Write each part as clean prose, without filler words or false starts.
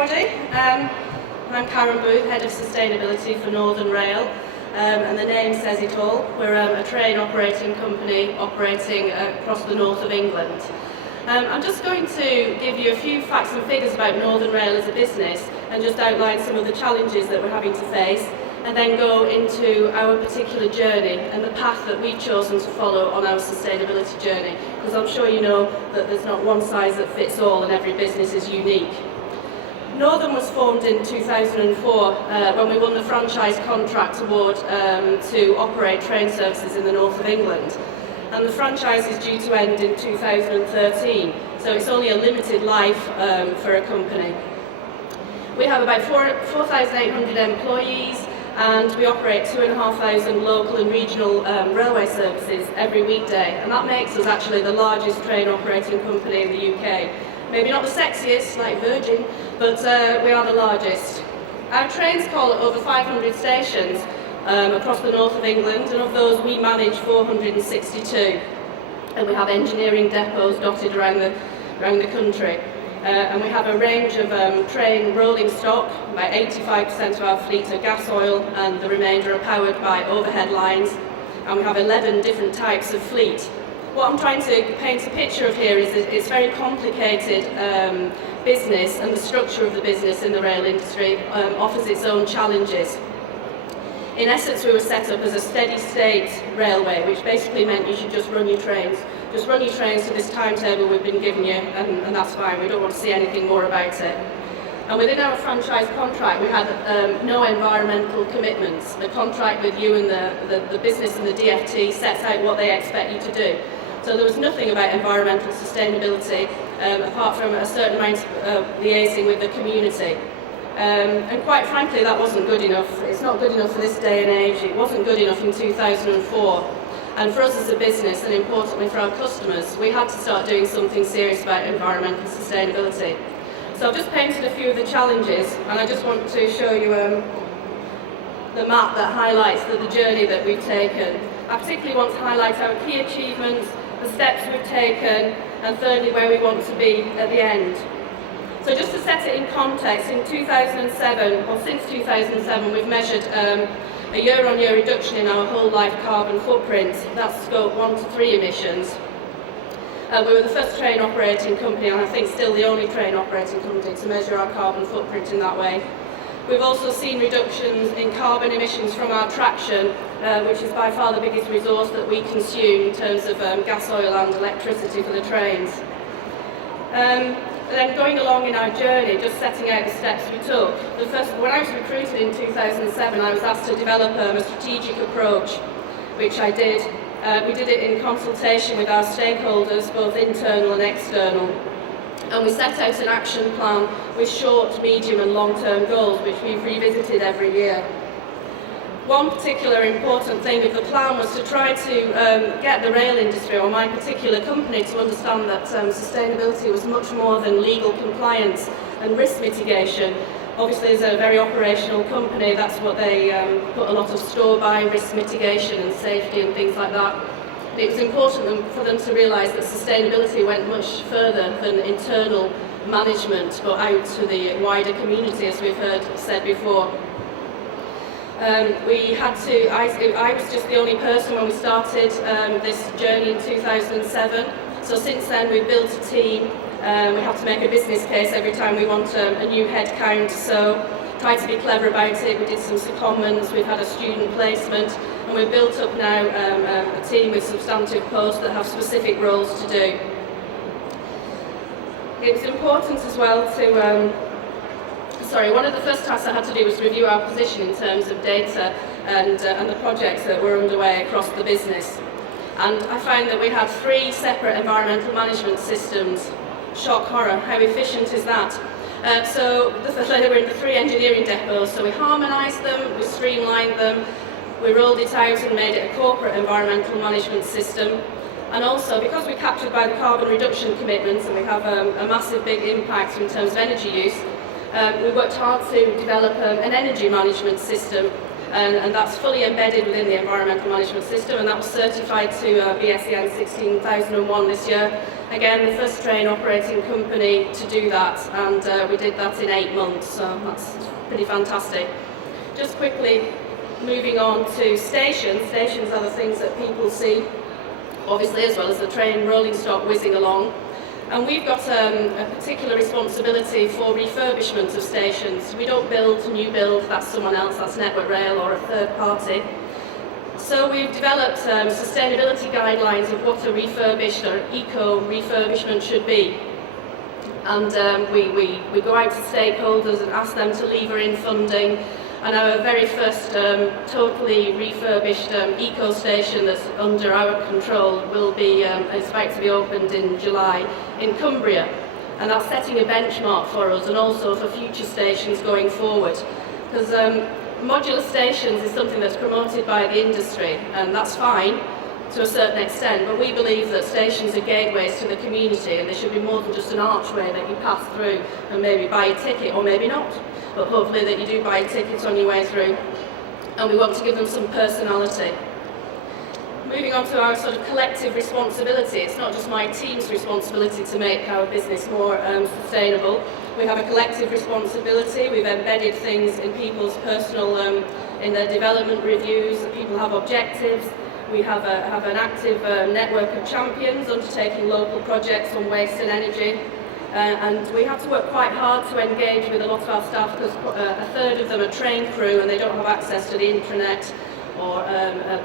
everybody. I'm Karen Booth, Head of Sustainability for Northern Rail, and the name says it all. We're a train operating company operating across the north of England. I'm just going to give you a few facts and figures about Northern Rail as a business and just outline some of the challenges that we're having to face, and then go into our particular journey and the path that we've chosen to follow on our sustainability journey, because I'm sure you know that there's not one size that fits all and every business is unique. Northern was formed in 2004 when we won the franchise contract award to operate train services in the north of England. And the franchise is due to end in 2013, so it's only a limited life for a company. We have about 4,800 employees, and we operate 2,500 local and regional railway services every weekday, and that makes us actually the largest train operating company in the UK. Maybe not the sexiest like Virgin, but we are the largest. Our trains call at over 500 stations across the north of England, and of those we manage 462. And we have engineering depots dotted around the country. And we have a range of train rolling stock. About 85% of our fleet are gas oil, and the remainder are powered by overhead lines. And we have 11 different types of fleet. What I'm trying to paint a picture of here is that it's very complicated business, and the structure of the business in the rail industry offers its own challenges. In essence, we were set up as a steady state railway, which basically meant you should just run your trains. Just run your trains to this timetable we've been giving you, and that's fine. We don't want to see anything more about it. And within our franchise contract, we had no environmental commitments. The contract with you and the business and the DfT sets out what they expect you to do. So there was nothing about environmental sustainability, apart from a certain amount of liaising with the community. And quite frankly, that wasn't good enough. It's not good enough for this day and age. It wasn't good enough in 2004. And for us as a business, and importantly for our customers, we had to start doing something serious about environmental sustainability. So I've just painted a few of the challenges, and I just want to show you the map that highlights the journey that we've taken. I particularly want to highlight our key achievements, the steps we've taken, and thirdly, where we want to be at the end. So just to set it in context, in 2007, or since 2007, we've measured a year-on-year reduction in our whole life carbon footprint. That's scope 1 to 3 emissions. We were the first train operating company, and I think still the only train operating company, to measure our carbon footprint in that way. We've also seen reductions in carbon emissions from our traction, which is by far the biggest resource that we consume in terms of gas, oil and electricity for the trains. Then going along in our journey, just setting out the steps we took. When I was recruited in 2007, I was asked to develop a strategic approach, which I did. We did it in consultation with our stakeholders, both internal and external. And we set out an action plan with short, medium and long-term goals, which we've revisited every year. One particular important thing of the plan was to try to get the rail industry, or my particular company, to understand that sustainability was much more than legal compliance and risk mitigation. Obviously, as a very operational company, that's what they put a lot of store by, risk mitigation and safety and things like that. It was important for them to realise that sustainability went much further than internal management, but out to the wider community, as we've heard said before. I was just the only person when we started this journey in 2007. So since then we've built a team. We have to make a business case every time we want a new head count. So try to be clever about it. We did some secondments, we've had a student placement, and we've built up now a team with substantive posts that have specific roles to do. It's important as well to one of the first tasks I had to do was review our position in terms of data and the projects that were underway across the business. And I found that we had 3 separate environmental management systems. Shock horror, how efficient is that? They were in the 3 engineering depots, so we harmonised them, we streamlined them, we rolled it out and made it a corporate environmental management system. And also, because we're captured by the carbon reduction commitments and we have a massive big impact in terms of energy use, we worked hard to develop an energy management system, and that's fully embedded within the environmental management system, and that was certified to BSEN 16001 this year. Again, the first train operating company to do that, and we did that in 8 months, so that's pretty fantastic. Just quickly, moving on to stations. Stations are the things that people see, obviously, as well as the train rolling stock whizzing along. And we've got a particular responsibility for refurbishment of stations. We don't build, new build, that's someone else, that's Network Rail or a third party. So we've developed sustainability guidelines of what a refurbished or eco refurbishment should be. And we go out to stakeholders and ask them to lever in funding. And our very first totally refurbished eco station that's under our control will be expected to be opened in July in Cumbria, and that's setting a benchmark for us and also for future stations going forward, because modular stations is something that's promoted by the industry, and that's fine to a certain extent, but we believe that stations are gateways to the community, and they should be more than just an archway that you pass through and maybe buy a ticket, or maybe not, but hopefully that you do buy a ticket on your way through, and we want to give them some personality. Moving on to our sort of collective responsibility, it's not just my team's responsibility to make our business more sustainable. We have a collective responsibility. We've embedded things in people's personal, in their development reviews. People have objectives. We have an active network of champions undertaking local projects on waste and energy. And we have to work quite hard to engage with a lot of our staff, because a third of them are train crew and they don't have access to the intranet or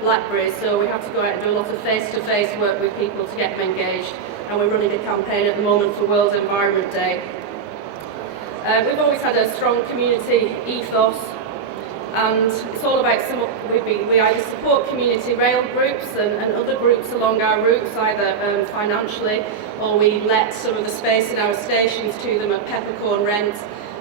BlackBerry, so we have to go out and do a lot of face-to-face work with people to get them engaged, and we're running a campaign at the moment for World Environment Day. We've always had a strong community ethos, and it's all about we either support community rail groups and other groups along our routes, either financially, or we let some of the space in our stations to them at peppercorn rent.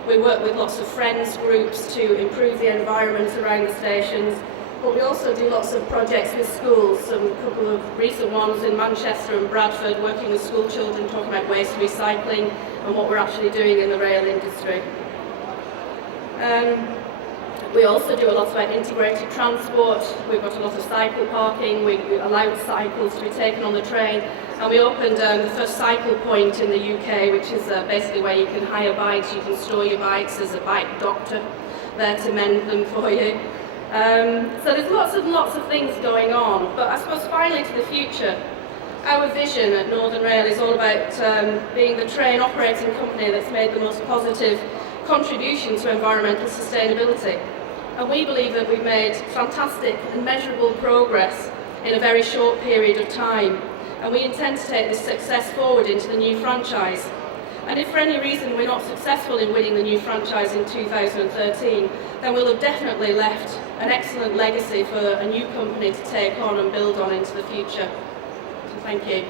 We work with lots of friends groups to improve the environment around the stations. But we also do lots of projects with schools, a couple of recent ones in Manchester and Bradford, working with school children, talking about waste recycling and what we're actually doing in the rail industry. We also do a lot about integrated transport. We've got a lot of cycle parking. We allow cycles to be taken on the train. And we opened the first cycle point in the UK, which is basically where you can hire bikes, you can store your bikes. There's a bike doctor there to mend them for you. So there's lots of things going on, but I suppose finally to the future, our vision at Northern Rail is all about being the train operating company that's made the most positive contribution to environmental sustainability. And we believe that we've made fantastic and measurable progress in a very short period of time, and we intend to take this success forward into the new franchise. And if for any reason we're not successful in winning the new franchise in 2013, then we'll have definitely left an excellent legacy for a new company to take on and build on into the future. So thank you.